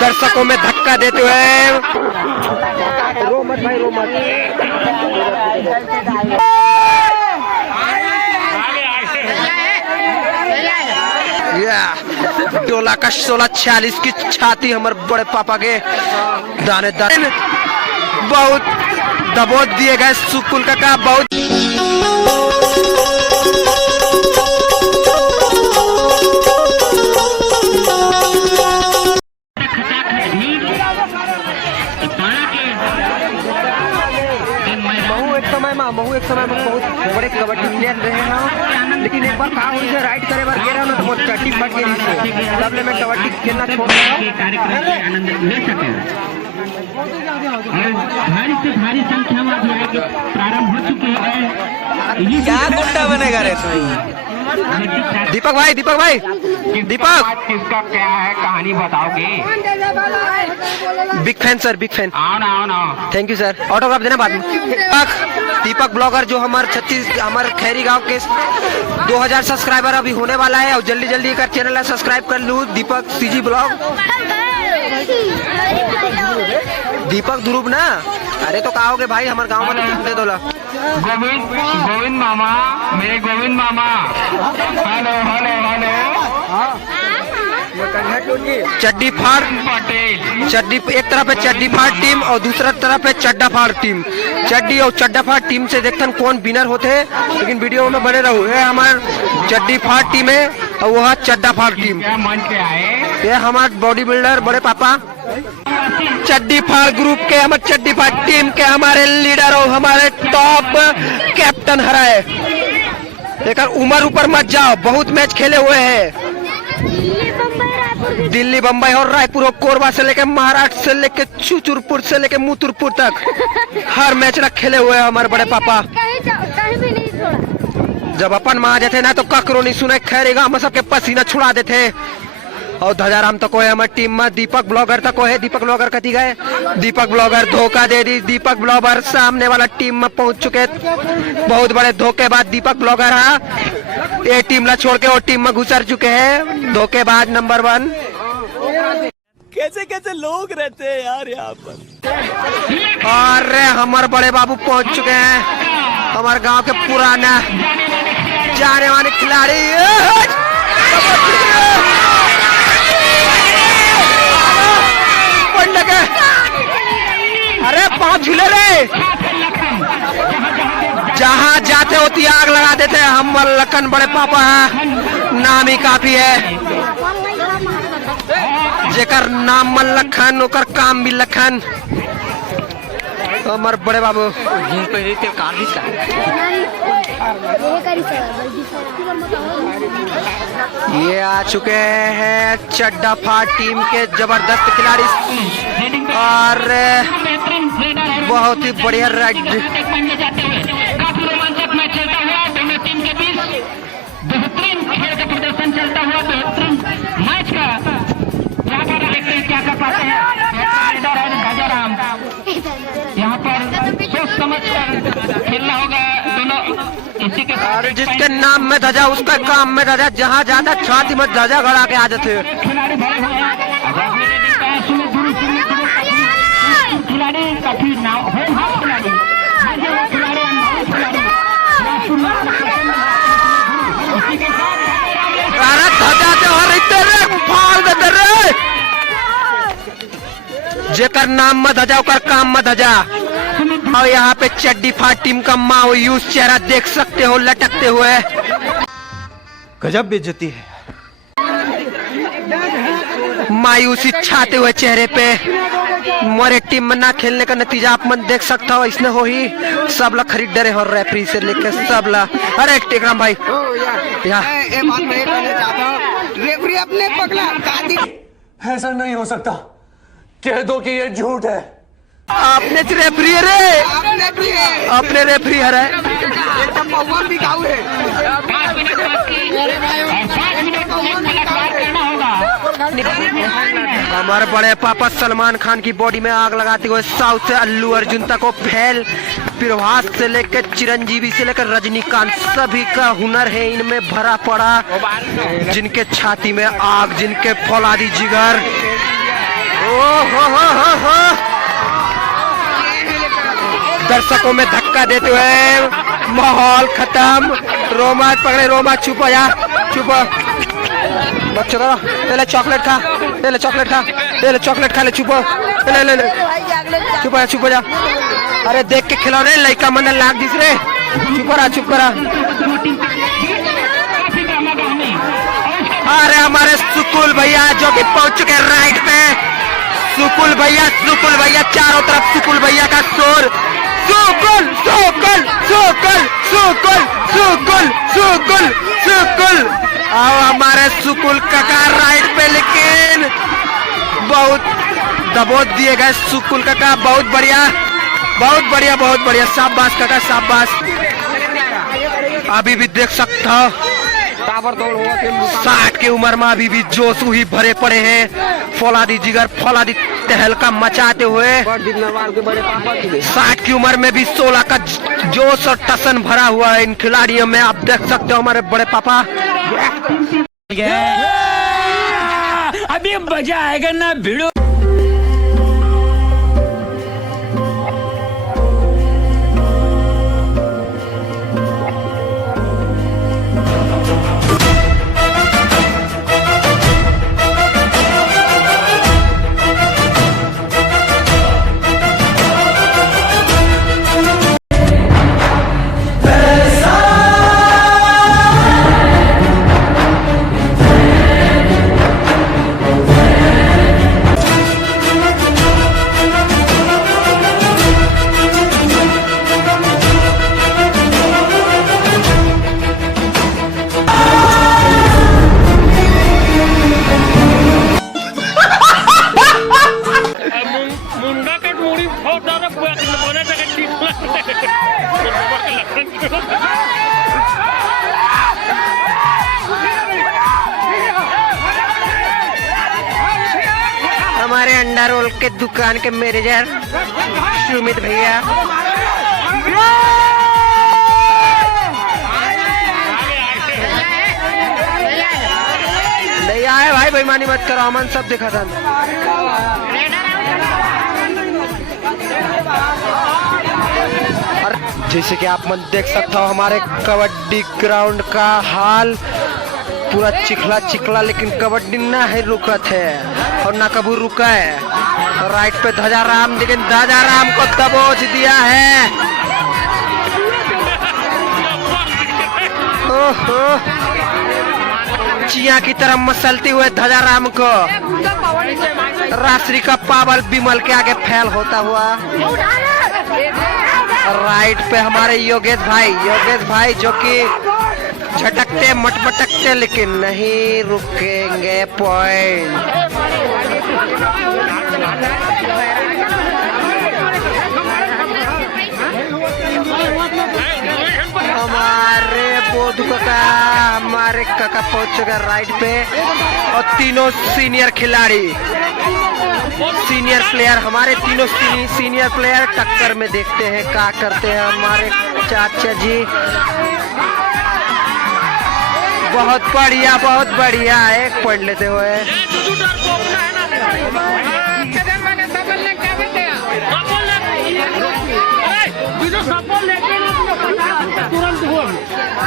दर्शकों में धक्का देते हुए। रो मत भाई, रो मत। डोला का 1646 की छाती हमारे बड़े पापा के दानेदार बहुत दबोच दिए गए। सुकुल का बहुत महू एक समय में बहुत बड़े कबड्डी प्लेयर रहे हैं, लेकिन एक बार कहा उनसे राइड करे बार गिरा ना तो बहुत चट्टी फट गई इससे, तब मैं कबड्डी खेलना छोड़ दिया। आनंद ले सके भारी से भारी संख्या में प्रारंभ हो चुके हैं। क्या गुंडा बनेगा रे दीपक भाई, दीपक भाई, दीपक किसका क्या है कहानी बताओगे? Big fan sir, big fan. आओ ना। थैंक यू सर, ऑटोग्राफ देना बाद में। दीपक ब्लॉगर जो हमारे खैरी गांव के 2000 सब्सक्राइबर अभी होने वाला है और जल्दी जल्दी कर चैनल सब्सक्राइब कर लूँ। दीपक सीजी ब्लॉग, दीपक ध्रुव ना। अरे तो कहा होगे भाई हमारे गांव में दे दो ला। गोविंद मामा, मेरे गोविंद मामा। Hello hello hello. चड्डी फाड़ चड्डी, एक तरफ है चड्डी फाड़ टीम और दूसरा तरफ है चड्डा फाड़ टीम। चड्डी और चड्डा फाड़ टीम से देखते हैं कौन विनर होते हैं, लेकिन वीडियो में बने रहो। ये हमारे चड्डी फाड़ टीम है और वह चड्डा फाड़ टीम। ये हमारे बॉडी बिल्डर बड़े पापा चड्डी फाड़ ग्रुप के, हमारे चड्डी फाड़ टीम के हमारे लीडर और हमारे टॉप कैप्टन हराए। लेकिन उम्र ऊपर मत जाओ, बहुत मैच खेले हुए हैं। दिल्ली, बम्बई और रायपुर और कोरबा से लेके महाराष्ट्र से लेके चुचुरपुर से लेके मुतुरपुर तक हर मैच ना खेले हुए हैं हमारे बड़े पापा। जब अपन माँ जाते ना तो ककरो नहीं सुने, खैरेगा हम सबके पसीना छुड़ा देते। और धजाराम तक है हमारी टीम में, दीपक ब्लॉगर तक है। दीपक ब्लॉगर कती गए, दीपक ब्लॉगर धोखा दे दी। दीपक ब्लॉगर सामने वाला टीम में पहुंच चुके, बहुत बड़े धोखे बाद दीपक ब्लॉगर है। ये टीम ला छोड़ के वो टीम में घुसर चुके हैं, धोखेबाज नंबर 1। कैसे कैसे लोग रहते हैं यार यहाँ पर। अरे हमारे बड़े बाबू पहुंच चुके हैं, हमारे गांव के पुराना जाने वाले खिलाड़ी। अरे पाँव झूले रे, जहाँ जाते होती आग लगा देते। हम लखन बड़े पापा है, नाम ही काफी है। जेकर नाम लखन ओकर काम भी लखन। हमारे बड़े बाबू ये आ चुके हैं चड्डा फाड़ टीम के जबरदस्त खिलाड़ी और बहुत ही बढ़िया राइड। बेहतरीन खेल का प्रदर्शन चलता हुआ, बेहतरीन मैच का देखते हैं क्या कर पाते हैं धजाराम। यहाँ पर सोच समझ कर खेलना होगा दोनों इसी के साथ। जिसके नाम में धजा उसका काम में धजा, जहाँ जाता छाती में धजा गड़ा के आ जाते। खिलाड़ी भरे हुए हैं, खिलाड़ी काफी नाम खिलाड़ी जेकर नाम मत धजा ओकर काम मत धजा। और यहाँ पे चड्डी फाड़ टीम का मायूस चेहरा देख सकते हो लटकते हुए। गजब बेइज्जती है। मायूसी छाते हुए चेहरे पे। मोरे टीम में ना खेलने का नतीजा आप मन देख सकता हो। इसने हो ही सब लोग खरीद डरे हो, रेफरी से लेकर सब ला। अरे टेकराम भाई रेफरी अपने पकड़ा। ऐसा नहीं हो सकता, कह दो कि ये झूठ है। आपने रेफरी रे, अपने रेफरी हरा हमारे बड़े पापा सलमान खान की बॉडी में आग लगाते हुए साउथ से अल्लू अर्जुन तक को फैल प्रभास से लेकर चिरंजीवी से लेकर रजनीकांत सभी का हुनर है इनमें भरा पड़ा। जिनके छाती में आग, जिनके फौलादी जिगर। ओ हो। दर्शकों में धक्का देते हुए माहौल खत्म। रोमा पकड़े, रोमा चुप हो जा, चुप। बच्चों का ले चॉकलेट खा, ले चॉकलेट खा, ले चॉकलेट खा, ले चुप हो, ले चुप हो जा। अरे देख के खिलौने लड़का मन लाग दिस रे, चुप करा। अरे हमारे सुकुल भैया जो कि पहुंच चुके राइट पे। सुकुल भैया चारों तरफ सुकुल भैया का शोर। सुकुल आओ हमारे सुकुल काका राइट पे, लेकिन बहुत दबोच दिए गए सुकुल काका। बहुत बढ़िया, शाबाश काका, शाबाश। अभी भी देख सकता हो 60 की उम्र में अभी भी जोश ही भरे पड़े हैं। फौलादी जिगर, फौलादी तहलका मचाते हुए 60 की उम्र में भी 16 का जोश और टसन भरा हुआ है इन खिलाड़ियों में। आप देख सकते हो हमारे बड़े पापा। अभी मजा आएगा ना भिड़ो। हमारे अंडा रोल के दुकान के मैनेजर सुमित भैया। नहीं आए भाई, बेईमानी मत करो, अमन सब देखा था। जैसे कि आप मन देख सकते हो हमारे कबड्डी ग्राउंड का हाल पूरा चिखला, लेकिन कबड्डी ना है रुकत है और ना कबू रुका है। राइट पे ध्वजा राम, लेकिन ध्वजा राम को दबोच दिया है। ओहो, चिया की तरह मसलते हुए ध्वजा राम को राष्ट्रीय का पावल बिमल के आगे फैल होता हुआ। राइट पे हमारे योगेश भाई जो कि झटकते मटमटकते लेकिन नहीं रुकेंगे। पॉइंट हमारे बोधू काका, हमारे काका पहुंच चुका राइट पे और तीनों सीनियर खिलाड़ी, सीनियर प्लेयर, हमारे तीनों सीनियर प्लेयर टक्कर में। देखते हैं क्या करते हैं हमारे चाचा जी। बहुत बढ़िया एक पॉइंट लेते हुए।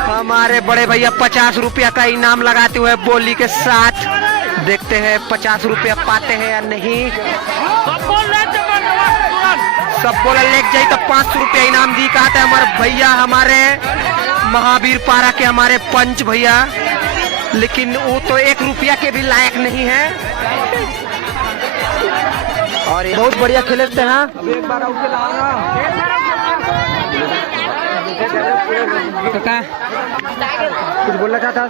हमारे बड़े भैया 50 रुपया का इनाम लगाते हुए बोली के साथ। देखते हैं 50 रुपया पाते हैं या नहीं। सब बोला लेके जाए तो 500 रुपया इनाम दी कहते हैं हमारे भैया, हमारे महावीर पारा के हमारे पंच भैया, लेकिन वो तो 1 रुपया के भी लायक नहीं है। और बहुत बढ़िया खेलते हैं। एक बार कुछ बोलना चाहता?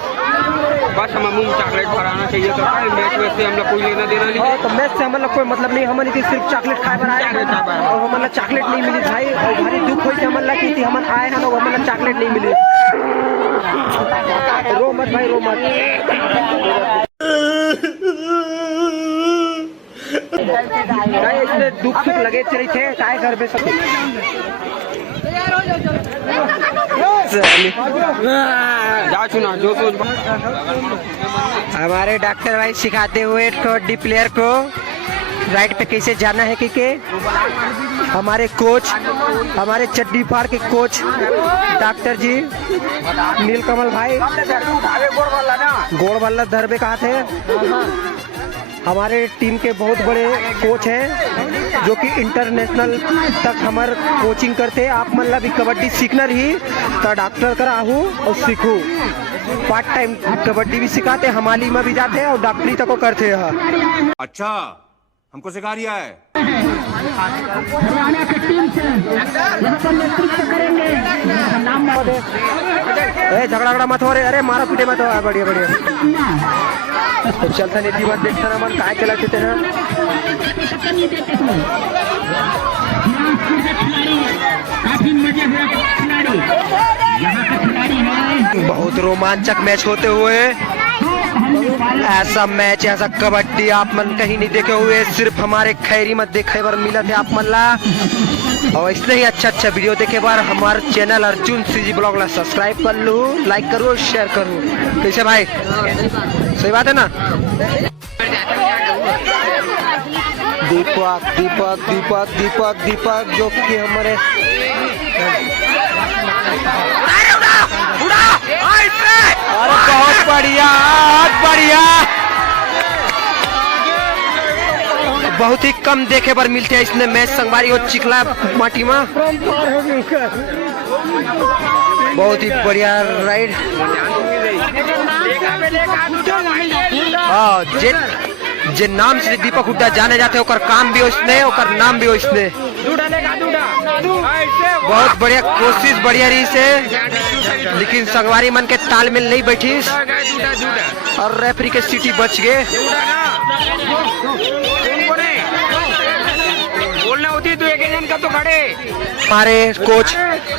बस हम चॉकलेट भराना चाहिए तो मैच में से हम लोग कोई लेना देना नहीं। तो मैच से हम लोग कोई मतलब नहीं, हम सिर्फ चॉकलेट खाए पर आए और हमारा चॉकलेट नहीं मिली भाई। और भारी दुख हुई हमला की हम आए हैं, हमारा चॉकलेट नहीं मिली। रो मत भाई, रो मत। इतने दुख लगे चले थे काय घर पे सब। हमारे डॉक्टर भाई सिखाते हुए कबड्डी प्लेयर को राइड पे कैसे जाना है कि हमारे कोच, हमारे चड्डी फाड़ के कोच डॉक्टर जी नीलकमल भाई गोड़वाला धरबे कहा थे। हमारे टीम के बहुत बड़े कोच हैं जो कि इंटरनेशनल तक हमारे कोचिंग करते। आप मतलब भी कबड्डी सीखना रही तो डॉक्टर करा आहू और सीखू। पार्ट टाइम कबड्डी भी सिखाते, हमाली में भी जाते हैं और डॉक्टरी तक को करते हैं। अच्छा, हमको सिखा रिया है। हरियाणा की टीम से यहाँ पर नेतृत्व करेंगे। नाम झगड़ा मत हो रे, अरे मारा पीटे मत हो। बढ़िया बढ़िया तो चलता नीति मत देखता ना मन काय चला देते हैं। काफी मजे हुए खिलाड़ी, यहाँ के खिलाड़ी हैं। बहुत रोमांचक मैच होते हुए, ऐसा मैच ऐसा कबड्डी आप मन कहीं नहीं देखे हुए, सिर्फ हमारे खैरी मत देखे बार मिला थे आप मन ला। और इसलिए ही अच्छा वीडियो देखे बार हमारे चैनल अर्जुन सीजी ब्लॉग ला सब्सक्राइब कर लो, लाइक करो, शेयर करो। कैसे भाई, सही बात है ना। दीपक दीपक दीपक दीपक दीपक जो कि हमारे अरे बहुत बढ़िया, बहुत बढ़िया। बहुत ही कम देखे पर मिलते हैं इसने मैच संगवारी और चिखला माटी में। बहुत ही बढ़िया राइड। जे नाम से दीपक हुड्डा जाने जाते हैं, ओकर काम भी उसने, ओकर नाम भी उसने। बहुत बढ़िया कोशिश, बढ़िया रही से, लेकिन संगवारी मन के तालमेल नहीं बैठी और रेफरी के सीटी बच गए। बोलना होती तो एक जन का तो खड़े।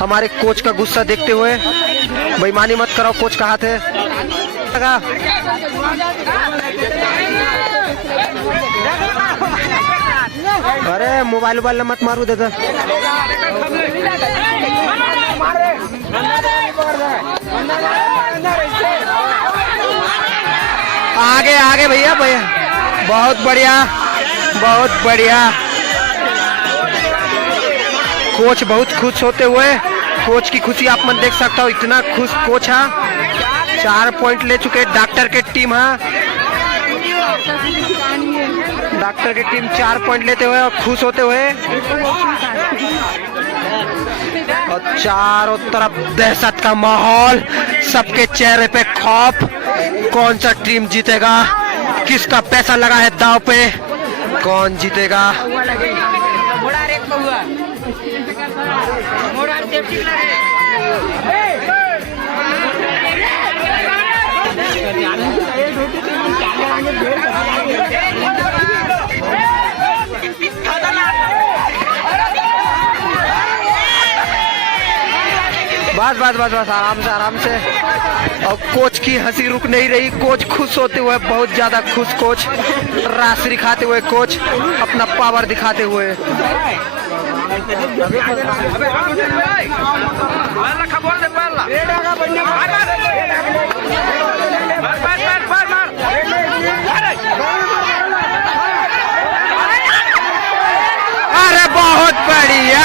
हमारे कोच का गुस्सा देखते हुए, बेईमानी मत करो, कोच कहा थे। अरे मोबाइल मत मारू दादा। आगे आगे भैया भैया, बहुत बढ़िया, बहुत बढ़िया। कोच बहुत खुश होते हुए, कोच की खुशी आप मन देख सकता हो, इतना खुश कोच है। 4 पॉइंट ले चुके डॉक्टर के टीम है। डॉक्टर की टीम 4 पॉइंट लेते हुए और खुश होते हुए, और चारों तरफ दहशत का माहौल, सबके चेहरे पे खौफ। कौन सा टीम जीतेगा, किसका पैसा लगा है दाव पे, कौन जीतेगा। बस आराम से। और कोच की हंसी रुक नहीं रही, कोच खुश होते हुए, बहुत ज्यादा खुश कोच, रास दिखाते हुए कोच, अपना पावर दिखाते हुए। अरे बहुत बढ़िया,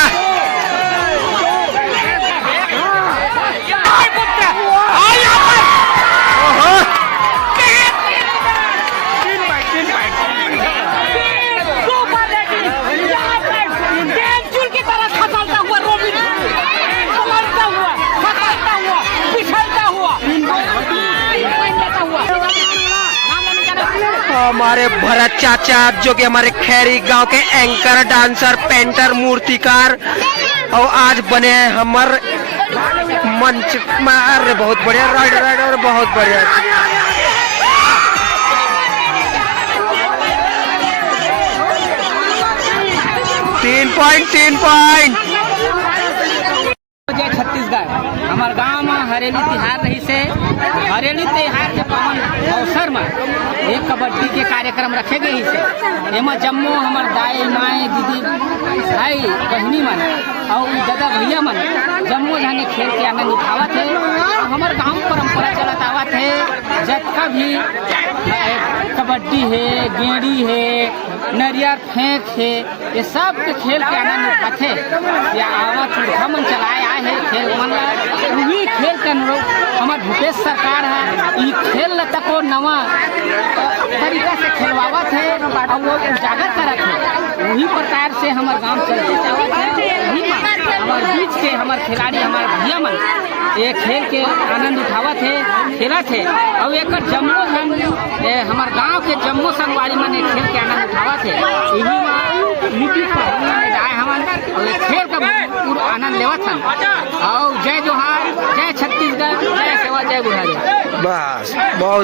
हमारे भरत चाचा जो कि हमारे खैरी गांव के एंकर, डांसर, पेंटर, मूर्तिकार, और आज बने हैं हमारे मंच में। बहुत बढ़िया राइडर, बहुत बढ़िया। तीन पॉइंट। छत्तीसगढ़ छत्तीसगढ़ हमार गांव में हरेली तिहार रही से हरेली तिहार के पावन अवसर में एक कबड्डी के कार्यक्रम रखे गए से एमा जम्मो हमार दाई माए दीदी भाई बहनी मन और दादा भैया मन जम्मो जाने खेल के आनंद उठावत है। हमार गांव परंपरा चलत आवत है जतका भी कबड्डी है गेड़ी है नरियर फेंक है ये सब के खेल के आनंद उठाते या आवा चूल्हा मन चलाए आए है खेल मन वही खेल के अनुरूप हमार भूपेश सरकार है ये खेल तक वो नवा तरीका से खेलवावत है और वो उजागर करत है। वही प्रकार से हमारे गांव चलते चावत है वही हमारे बीच के हमारे खिलाड़ी हमारे भैया मन ये खेल के आनंद उठावत है खेलत है और एक जम्मू हमारे गांव के जम्मू संगवारी मन खेल के आनंद उठावत है। यही नीति पर जाए हमारे और खेल का पूरा आनंद लेवत हन और जय जोहार जय छत्तीसगढ़ जय सेवा जय बुढ़ारी। बस बहुत